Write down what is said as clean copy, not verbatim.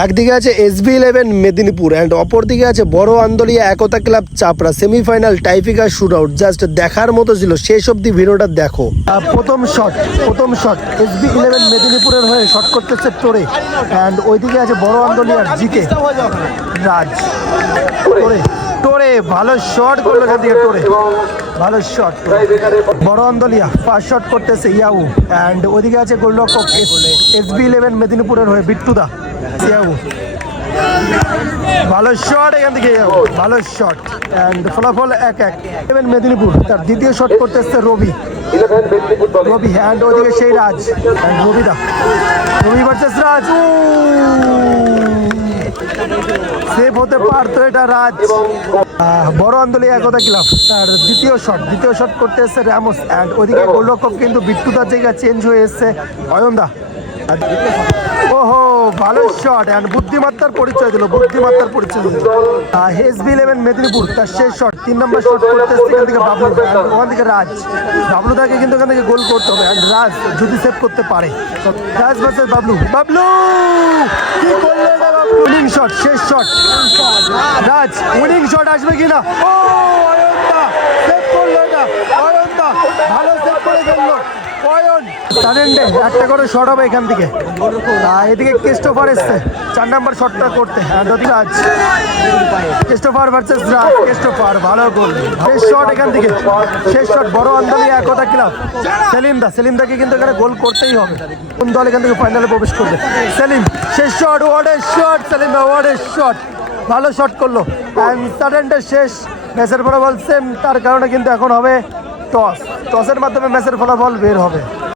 একদিকে আছে SB11 Medinipur and অপরদিকে আছে বড় আন্দোলিয়া একতা ক্লাব চাপড়া। সেমিফাইনাল টাইফিকার শুট আউট জাস্ট দেখার মতো ছিল। শেষ অব্দি ভিডিওটা দেখো। প্রথম শট SB11 মেদিনীপুরের হয়ে শট করতেছে টোরে অ্যান্ড ওইদিকে আছে বড় আন্দোলিয়ার জিকে রাজ। টোরে ভালো শট করলো এখান থেকে, টোরে ভালো শট। বড় আন্দোলিয়া ফার্স্ট শট করতেছে ইয়াউ অ্যান্ড ওইদিকে আছে গোলরক্ষক SB11 মেদিনীপুরের হয়ে বিট্টুদা। ইয়াউ ভালো শট এখান থেকে, ভালো শট অ্যান্ড ফলাফল 1-1। মেদিনীপুর তার দ্বিতীয় শট করতেছে রবি অ্যান্ড ওইদিকে সেই Raj and Rabi versus Raj. Save হতে পারতো এটা রাজ। বড় আন্দোলিয়া একতা ক্লাব তার দ্বিতীয় শট করতে এসছে র্যামোস অ্যান্ড ওদিকে গোলরক্ষক কিন্তু বিট্টুদার জায়গায় চেঞ্জ হয়ে এসছে অয়নদা। ওহো ভালো শট অ্যান্ড বুদ্ধিমত্তার পরিচয় দিল SB11 মেদিনীপুর তার শেষ শট 3 নম্বর শট করতে এসছে এখান থেকে বাবলু, ওখান থেকে বাবলুদাকে কিন্তু এখান থেকে গোল করতে হবে অ্যান্ড রাজ যদি সেভ করতে পারে। রাজ ভার্সেস বাবলু কি করলো এটা বাবলু। উইনিং শট, শেষ শট রাজ, উইনিং শট আসবে কিনা। ও অয়নদা সেভ করলো এটা, অয়নদা ভালো সেভ করে ফেললো অয়ন। টানেন্ডে একটা করে শট হবে এখান থেকে। এদিকে ক্রিস্টোফার এসছে 4 নম্বর শটটা করতে। রাজ ক্রিস্টোফার ভার্সেস রাজ, ক্রিস্টোফার ভালো গোল। শেষ শট এখান থেকে, শেষ শট বড় আন্দোলিয়া একতা ক্লাব সেলিমদাকে কিন্তু এখানে গোল করতেই হবে। কোন দল এখান থেকে ফাইনালে প্রবেশ করবে। সেলিম শেষ shot, what a shot Selim, what a shot, ভালো শট করলো অ্যান্ড টানেন্ডে শেষ ম্যাচের ফলাফল সেম। তার কারণে কিন্তু এখন হবে টসের মাধ্যমে ম্যাচের ফলাফল বের হবে।